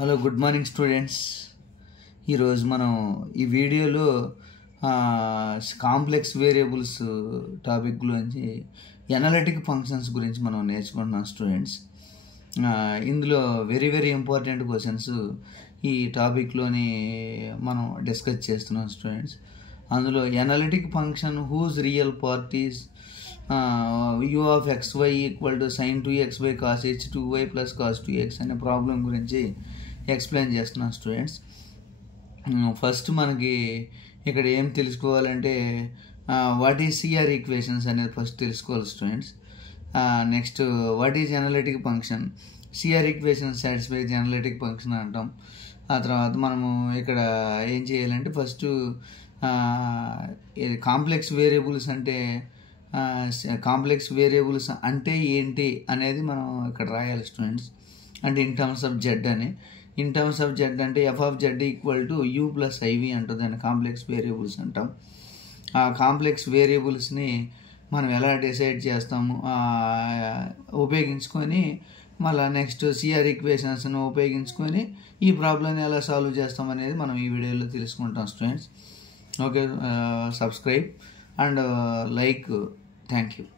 Hello good morning students. ఈరోజు మనం ఈ వీడియోలో కాంప్లెక్స్ వేరియబుల్స్ టాపిక్ గురించి ఎనాలిటిక్ ఫంక్షన్స్ గురించి మనం నేర్చుకుంటున్నాం స్టూడెంట్స్. ఇందులో వెరీ వెరీ ఇంపార్టెంట్ క్వశ్చన్స్ ఈ టాపిక్లోని మనం డిస్కస్ చేస్తున్నాం స్టూడెంట్స్. అందులో analytic function whose real parties u of xy equal to sin 2x by cos h 2y plus cos 2x అనే ప్రాబ్లం గురించి ఎక్స్ప్లెయిన్ చేస్తున్నాం స్టూడెంట్స్. ఫస్ట్ మనకి ఇక్కడ ఏం తెలుసుకోవాలంటే వాట్ ఈజ్ సిఆర్ ఈక్వేషన్స్ అనేది ఫస్ట్ తెలుసుకోవాలి students. Next what is analytic function, CR equation satisfy analytic function అంటాం. ఆ తర్వాత మనము ఇక్కడ ఏం చేయాలంటే ఫస్ట్ కాంప్లెక్స్ వేరియబుల్స్ అంటే ఏంటి అనేది మనం ఇక్కడ రాయాలి స్టూడెంట్స్. అంటే ఇన్ టర్మ్స్ ఆఫ్ జెడ్ అంటే F of Z equal to you plus IV అంటుంది అని కాంప్లెక్స్ వేరియబుల్స్ అంటాం. ఆ కాంప్లెక్స్ వేరియబుల్స్ని మనం ఎలా డిసైడ్ చేస్తాము ఉపయోగించుకొని మళ్ళీ నెక్స్ట్ సిఆర్ ఈక్వేషన్స్ని ఉపయోగించుకొని ఈ ప్రాబ్లమ్ని ఎలా సాల్వ్ చేస్తాం అనేది మనం ఈ వీడియోలో తెలుసుకుంటాం students. Okay, subscribe and like. Thank you.